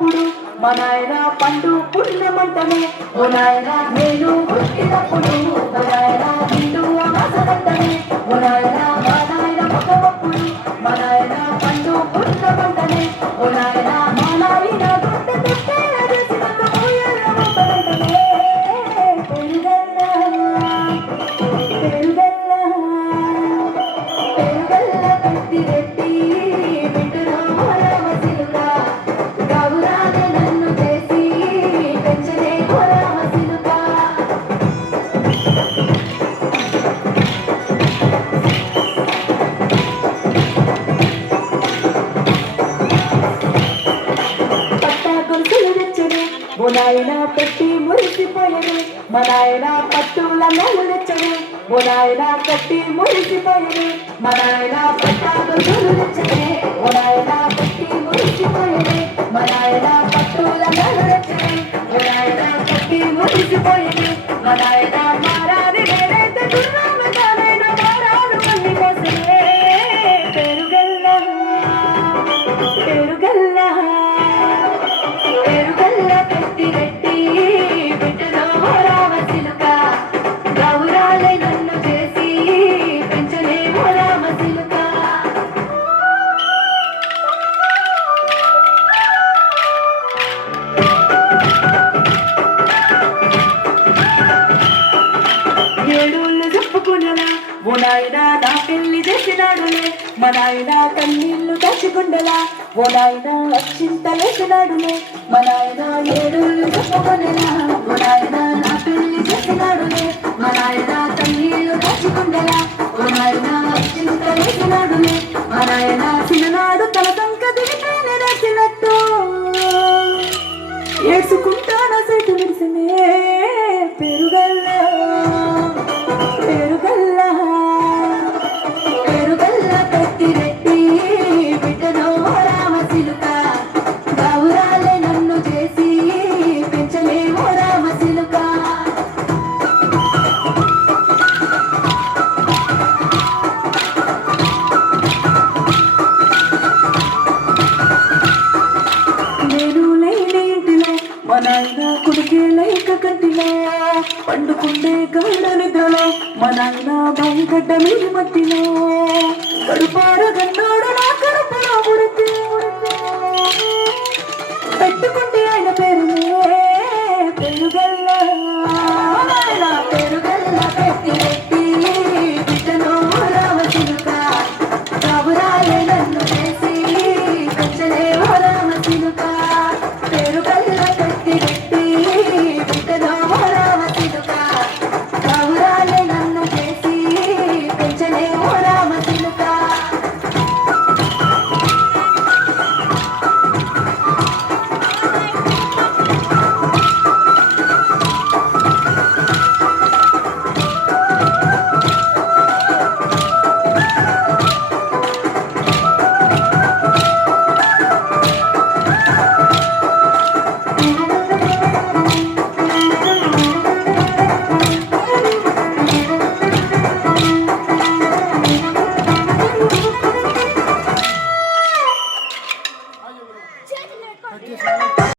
పుట్టినప్పుడు మా నాయన పండు పుణ్యమంటనే ఓ నాయన నేను పుట్టినప్పుడు ఓ నాయన నిండు అమాసమంటనే ఓ నాయన మా నాయన పుట్టప్పుడు మా నాయన పండు పుణ్యమంటనే ఓ నాయన మా నాయన గుండె తుట్టేసినంత పోయేటనే పెరుగల్లా పెరుగల్లా పెరుగల్లా పెట్టి రెట్టి బిడ్డలో రామసిలుగా గౌరానే నన్ను చేసి పెంచలే రామసిలుగా పట్టా గొలుసులు తెచ్చనే ఓ నాయన పెట్టి మురిసిపోయనే మా నాయన పట్టుల నెలలు తెచ్చనే ఓ నాయన కట్టి మురిసిపోయనే మా నాయన పట్టా గొలుసులు తెచ్చనే ఓ నాయన పెట్టి మురిసిపోయనే మా నాయన పట్టుల నెలలు తెచ్చనే ఓ నాయన కట్టి మురిసిపోయనే మా నాయన మారాది నేనైతే దుర్నామగానైన మారాను మళ్ళీ కోసమే పెరుగల్లా పెరుగల్లా పెరుగల్లా పెట్టి రెట్టి బిడ్డలో రామసిలుక గౌరాలే నన్ను చేసి పెంచలే రామసిలుక ఏడోళ్ళు చెప్పుకునేలా ఓ నాయన నా పెళ్లి చేసినాడులే మా నాయన కన్నీళ్లు దచ్చుకుండలా ఓ నాయన అచ్చింతలేసినాడులే మా నాయన ఏడోళ్ళు చెప్పుకునేలా ఓ నాయన నా పెళ్లి చేసినాడులే మా నాయన కన్నీళ్లు దచ్చుకుండలా ఓ నాయన అచ్చింతలేసినాడులే మా నాయన చిన్ననాడు తన తంక దిగితేనే నచ్చినట్టు ఏడ్చుకుంటాన సెటు విడిసినే పెరుగల్లా పెరుగల్లా పెరుగల్లా పెట్టి రెట్టి బిడ్డలో రామసిలుక గౌరాలే నన్ను చేసి పెంచలేమో రామసిలుక నేను లేని ఇంటిలో మా నాయన కొడుకే లేక కంటిలో పండుకుండే గాఢ నిద్రలో మా నాయన బయగడ్డ మీద మట్టిలో కడుపార గన్నాడు నా